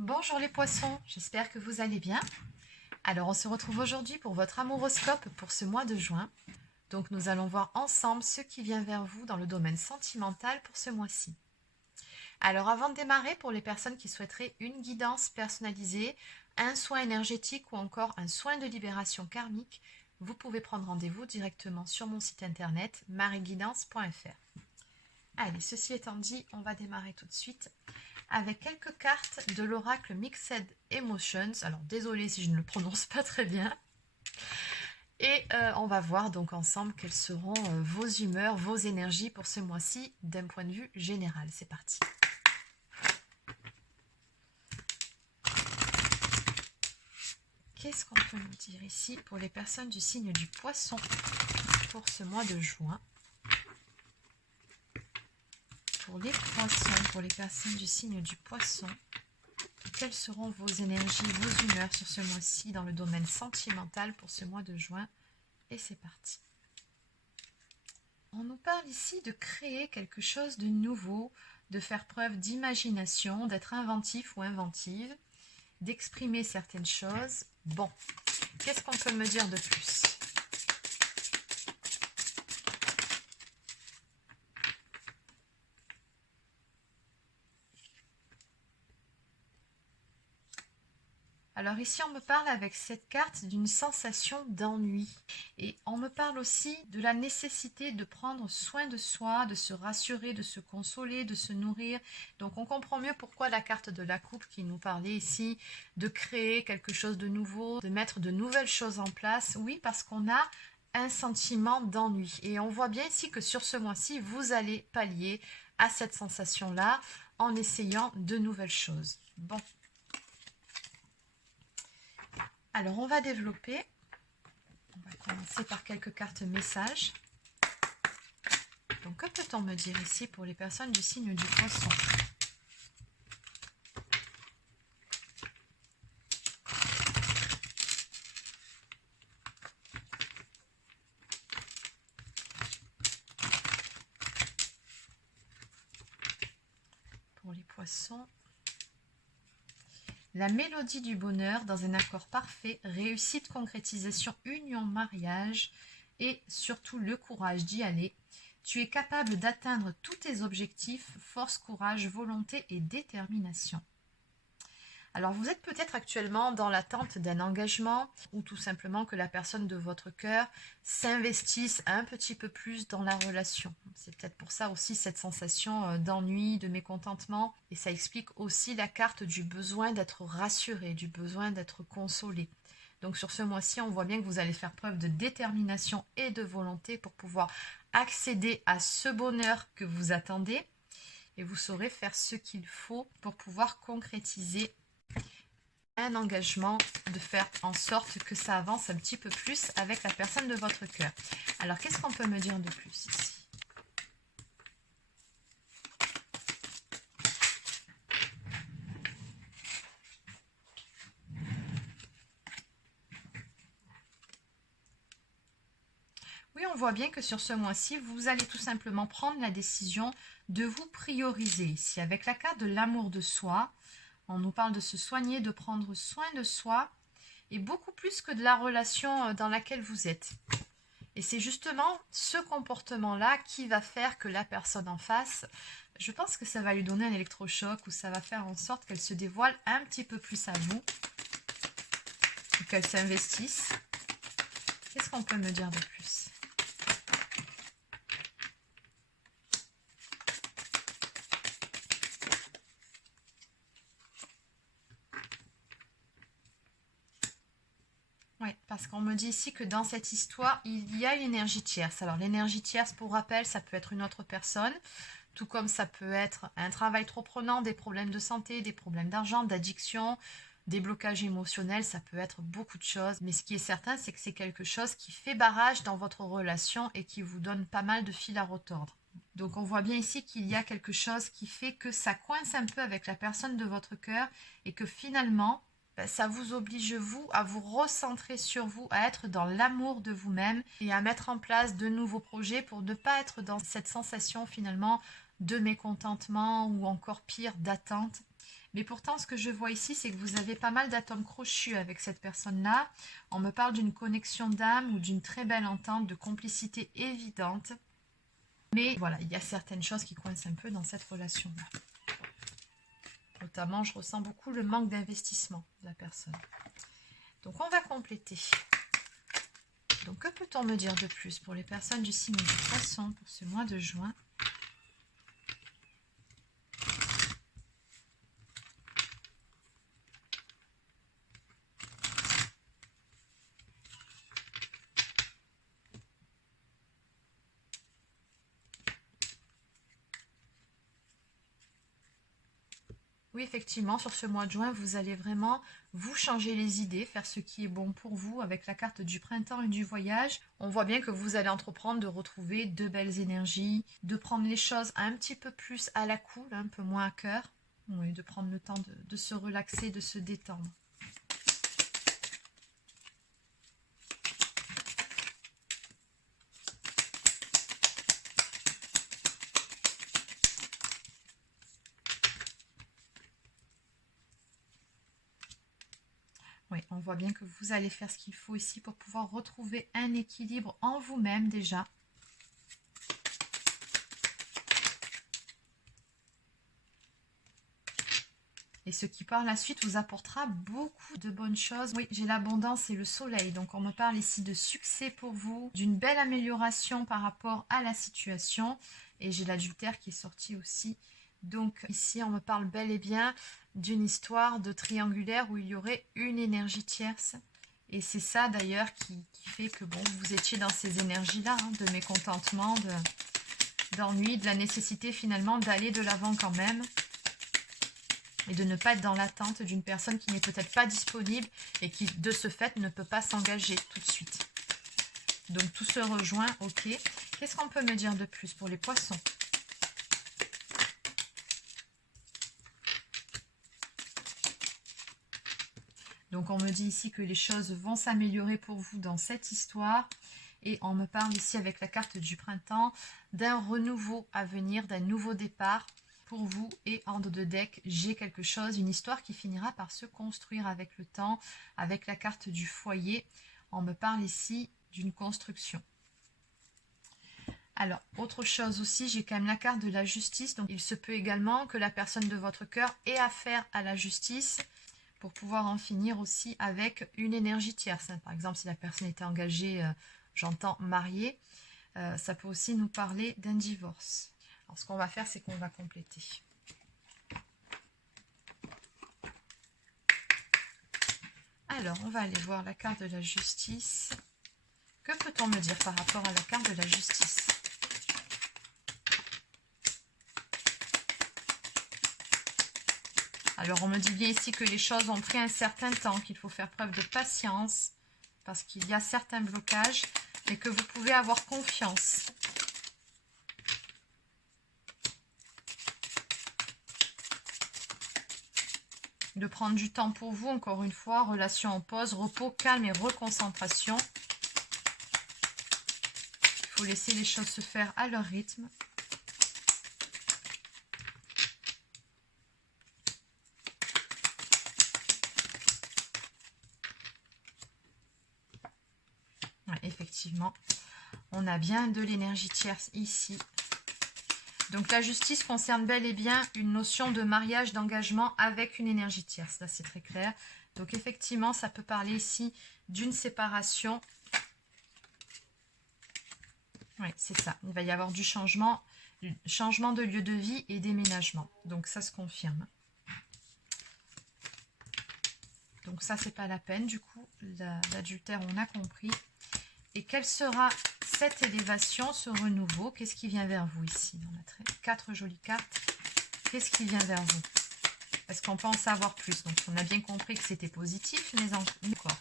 Bonjour les poissons, j'espère que vous allez bien. Alors on se retrouve aujourd'hui pour votre amouroscope pour ce mois de juin. Donc nous allons voir ensemble ce qui vient vers vous dans le domaine sentimental pour ce mois-ci. Alors avant de démarrer, pour les personnes qui souhaiteraient une guidance personnalisée, un soin énergétique ou encore un soin de libération karmique, vous pouvez prendre rendez-vous directement sur mon site internet marieguidance.fr. Allez, ceci étant dit, on va démarrer tout de suite avec quelques cartes de l'oracle Mixed Emotions. Alors désolé si je ne le prononce pas très bien. Et on va voir donc ensemble quelles seront vos humeurs, vos énergies pour ce mois-ci d'un point de vue général. C'est parti. Qu'est-ce qu'on peut nous dire ici pour les personnes du signe du Poisson pour ce mois de juin? Pour les poissons, pour les personnes du signe du Poisson, quelles seront vos énergies, vos humeurs sur ce mois-ci dans le domaine sentimental pour ce mois de juin? Et c'est parti. On nous parle ici de créer quelque chose de nouveau, de faire preuve d'imagination, d'être inventif ou inventive, d'exprimer certaines choses. Bon, qu'est-ce qu'on peut me dire de plus? Alors ici, on me parle avec cette carte d'une sensation d'ennui. Et on me parle aussi de la nécessité de prendre soin de soi, de se rassurer, de se consoler, de se nourrir. Donc on comprend mieux pourquoi la carte de la coupe qui nous parlait ici, de créer quelque chose de nouveau, de mettre de nouvelles choses en place. Oui, parce qu'on a un sentiment d'ennui. Et on voit bien ici que sur ce mois-ci, vous allez pallier à cette sensation-là en essayant de nouvelles choses. Bon. Alors, on va développer. On va commencer par quelques cartes messages. Donc, que peut-on me dire ici pour les personnes du signe du Poisson? Pour les Poissons, la mélodie du bonheur dans un accord parfait, réussite, concrétisation, union, mariage et surtout le courage d'y aller. Tu es capable d'atteindre tous tes objectifs, force, courage, volonté et détermination. Alors vous êtes peut-être actuellement dans l'attente d'un engagement ou tout simplement que la personne de votre cœur s'investisse un petit peu plus dans la relation. C'est peut-être pour ça aussi cette sensation d'ennui, de mécontentement. Et ça explique aussi la carte du besoin d'être rassuré, du besoin d'être consolé. Donc sur ce mois-ci, on voit bien que vous allez faire preuve de détermination et de volonté pour pouvoir accéder à ce bonheur que vous attendez. Et vous saurez faire ce qu'il faut pour pouvoir concrétiser un engagement, de faire en sorte que ça avance un petit peu plus avec la personne de votre cœur. Alors, qu'est-ce qu'on peut me dire de plus ici? Oui, on voit bien que sur ce mois-ci, vous allez tout simplement prendre la décision de vous prioriser. Ici, avec la carte de l'amour de soi, on nous parle de se soigner, de prendre soin de soi, et beaucoup plus que de la relation dans laquelle vous êtes. Et c'est justement ce comportement-là qui va faire que la personne en face, je pense que ça va lui donner un électrochoc ou ça va faire en sorte qu'elle se dévoile un petit peu plus à vous, ou qu'elle s'investisse. Qu'est-ce qu'on peut me dire de plus? Oui, parce qu'on me dit ici que dans cette histoire, il y a une énergie tierce. Alors l'énergie tierce, pour rappel, ça peut être une autre personne, tout comme ça peut être un travail trop prenant, des problèmes de santé, des problèmes d'argent, d'addiction, des blocages émotionnels, ça peut être beaucoup de choses. Mais ce qui est certain, c'est que c'est quelque chose qui fait barrage dans votre relation et qui vous donne pas mal de fil à retordre. Donc on voit bien ici qu'il y a quelque chose qui fait que ça coince un peu avec la personne de votre cœur et que finalement, ça vous oblige, vous, à vous recentrer sur vous, à être dans l'amour de vous-même et à mettre en place de nouveaux projets pour ne pas être dans cette sensation finalement de mécontentement ou encore pire d'attente. Mais pourtant, ce que je vois ici, c'est que vous avez pas mal d'atomes crochus avec cette personne-là. On me parle d'une connexion d'âme ou d'une très belle entente, de complicité évidente. Mais voilà, il y a certaines choses qui coincent un peu dans cette relation-là. Notamment, je ressens beaucoup le manque d'investissement de la personne. Donc, on va compléter. Donc, que peut-on me dire de plus pour les personnes du signe du Poisson pour ce mois de juin ? Oui, effectivement, sur ce mois de juin, vous allez vraiment vous changer les idées, faire ce qui est bon pour vous avec la carte du printemps et du voyage. On voit bien que vous allez entreprendre de retrouver de belles énergies, de prendre les choses un petit peu plus à la cool, un peu moins à cœur. Oui, de prendre le temps de se relaxer, de se détendre. Oui, on voit bien que vous allez faire ce qu'il faut ici pour pouvoir retrouver un équilibre en vous-même déjà. Et ce qui par la suite vous apportera beaucoup de bonnes choses. Oui, j'ai l'abondance et le soleil. Donc on me parle ici de succès pour vous, d'une belle amélioration par rapport à la situation. Et j'ai l'adultère qui est sorti aussi. Donc ici on me parle bel et bien d'une histoire de triangulaire où il y aurait une énergie tierce. Et c'est ça d'ailleurs qui fait que bon, vous étiez dans ces énergies-là, hein, de mécontentement, d'ennui, de la nécessité finalement d'aller de l'avant quand même. Et de ne pas être dans l'attente d'une personne qui n'est peut-être pas disponible et qui, de ce fait, ne peut pas s'engager tout de suite. Donc, tout se rejoint, ok. Qu'est-ce qu'on peut me dire de plus pour les poissons ? Donc, on me dit ici que les choses vont s'améliorer pour vous dans cette histoire. Et on me parle ici avec la carte du printemps d'un renouveau à venir, d'un nouveau départ. Pour vous et en dos de deck, j'ai quelque chose, une histoire qui finira par se construire avec le temps, avec la carte du foyer. On me parle ici d'une construction. Alors, autre chose aussi, j'ai quand même la carte de la justice. Donc, il se peut également que la personne de votre cœur ait affaire à la justice pour pouvoir en finir aussi avec une énergie tierce. Par exemple, si la personne était engagée, j'entends mariée, ça peut aussi nous parler d'un divorce. Alors, ce qu'on va faire, c'est qu'on va compléter. Alors, on va aller voir la carte de la justice. Que peut-on me dire par rapport à la carte de la justice ? Alors, on me dit bien ici que les choses ont pris un certain temps, qu'il faut faire preuve de patience, parce qu'il y a certains blocages, mais que vous pouvez avoir confiance. De prendre du temps pour vous, encore une fois, relation en pause, repos, calme et reconcentration. Il faut laisser les choses se faire à leur rythme. Ouais, effectivement, on a bien de l'énergie tierce ici. Donc la justice concerne bel et bien une notion de mariage, d'engagement avec une énergie tierce. Là, c'est très clair. Donc effectivement, ça peut parler ici d'une séparation. Oui, c'est ça. Il va y avoir du changement de lieu de vie et déménagement. Donc ça se confirme. Donc ça, c'est pas la peine. Du coup, l'adultère, on a compris. Et quelle sera cette élévation, ce renouveau? Qu'est-ce qui vient vers vous ici? On a 4 jolies cartes. Qu'est-ce qui vient vers vous? Est-ce qu'on peut en savoir plus? Donc, on a bien compris que c'était positif, mais encore.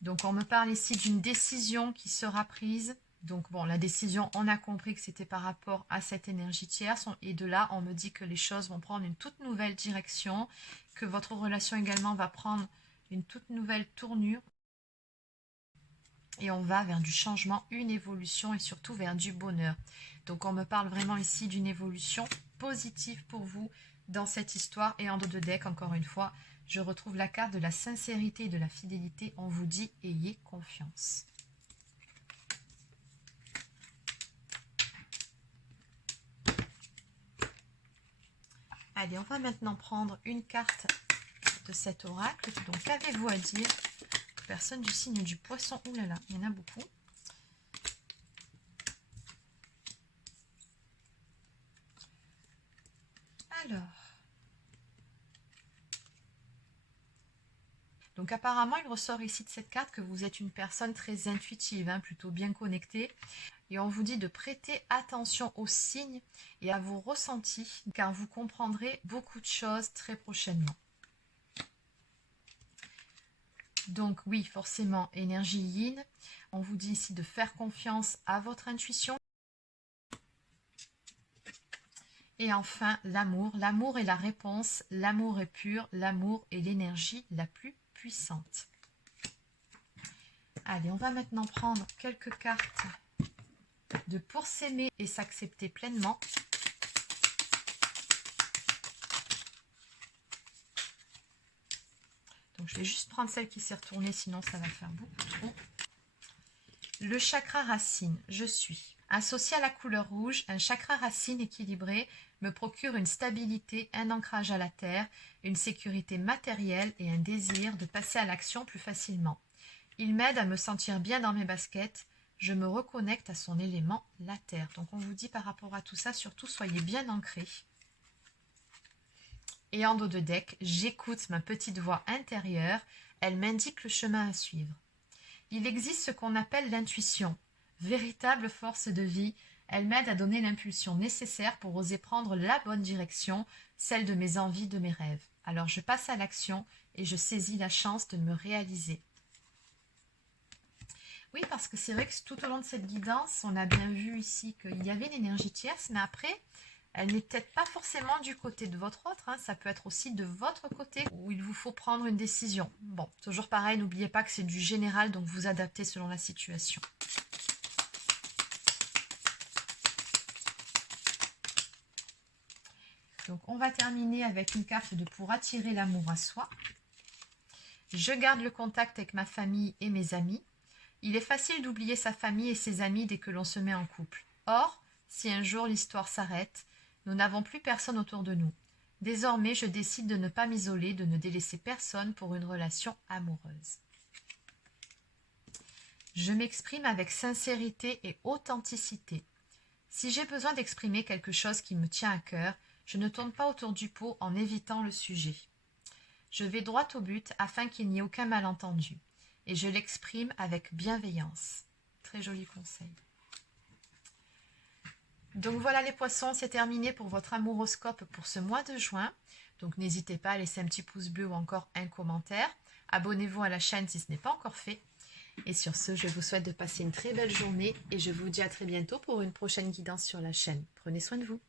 Donc, on me parle ici d'une décision qui sera prise. Donc, bon, la décision, on a compris que c'était par rapport à cette énergie tierce. Et de là, on me dit que les choses vont prendre une toute nouvelle direction, que votre relation également va prendre une toute nouvelle tournure. et on va vers du changement, une évolution et surtout vers du bonheur. Donc on me parle vraiment ici d'une évolution positive pour vous dans cette histoire. Et en dos de deck, encore une fois, je retrouve la carte de la sincérité et de la fidélité. On vous dit ayez confiance. Allez, on va maintenant prendre une carte de cet oracle. Donc, qu'avez-vous à dire? Personne du signe du poisson. Ouh là là, il y en a beaucoup. Alors. Donc, apparemment, il ressort ici de cette carte que vous êtes une personne très intuitive, hein, plutôt bien connectée. Et on vous dit de prêter attention aux signes et à vos ressentis, car vous comprendrez beaucoup de choses très prochainement. Donc oui, forcément, énergie yin. On vous dit ici de faire confiance à votre intuition. Et enfin, l'amour. L'amour est la réponse, l'amour est pur, l'amour est l'énergie la plus puissante. Allez, on va maintenant prendre quelques cartes de pour s'aimer et s'accepter pleinement. Donc, je vais juste prendre celle qui s'est retournée, sinon ça va faire beaucoup trop. Le chakra racine, je suis. Associé à la couleur rouge, un chakra racine équilibré me procure une stabilité, un ancrage à la terre, une sécurité matérielle et un désir de passer à l'action plus facilement. Il m'aide à me sentir bien dans mes baskets. Je me reconnecte à son élément, la terre. Donc on vous dit par rapport à tout ça, surtout soyez bien ancrés. Et en dos de deck, j'écoute ma petite voix intérieure. Elle m'indique le chemin à suivre. Il existe ce qu'on appelle l'intuition. Véritable force de vie, elle m'aide à donner l'impulsion nécessaire pour oser prendre la bonne direction, celle de mes envies, de mes rêves. Alors je passe à l'action et je saisis la chance de me réaliser. Oui, parce que c'est vrai que tout au long de cette guidance, on a bien vu ici qu'il y avait une énergie tierce, mais après, elle n'est peut-être pas forcément du côté de votre autre, hein. Ça peut être aussi de votre côté où il vous faut prendre une décision. Bon, toujours pareil, n'oubliez pas que c'est du général, donc vous adaptez selon la situation. Donc on va terminer avec une carte de pour attirer l'amour à soi. Je garde le contact avec ma famille et mes amis. Il est facile d'oublier sa famille et ses amis dès que l'on se met en couple. Or, si un jour l'histoire s'arrête, nous n'avons plus personne autour de nous. Désormais, je décide de ne pas m'isoler, de ne délaisser personne pour une relation amoureuse. Je m'exprime avec sincérité et authenticité. Si j'ai besoin d'exprimer quelque chose qui me tient à cœur, je ne tourne pas autour du pot en évitant le sujet. Je vais droit au but afin qu'il n'y ait aucun malentendu. Et je l'exprime avec bienveillance. Très joli conseil. Donc voilà les poissons, c'est terminé pour votre amouroscope pour ce mois de juin. Donc n'hésitez pas à laisser un petit pouce bleu ou encore un commentaire. Abonnez-vous à la chaîne si ce n'est pas encore fait. Et sur ce, je vous souhaite de passer une très belle journée et je vous dis à très bientôt pour une prochaine guidance sur la chaîne. Prenez soin de vous.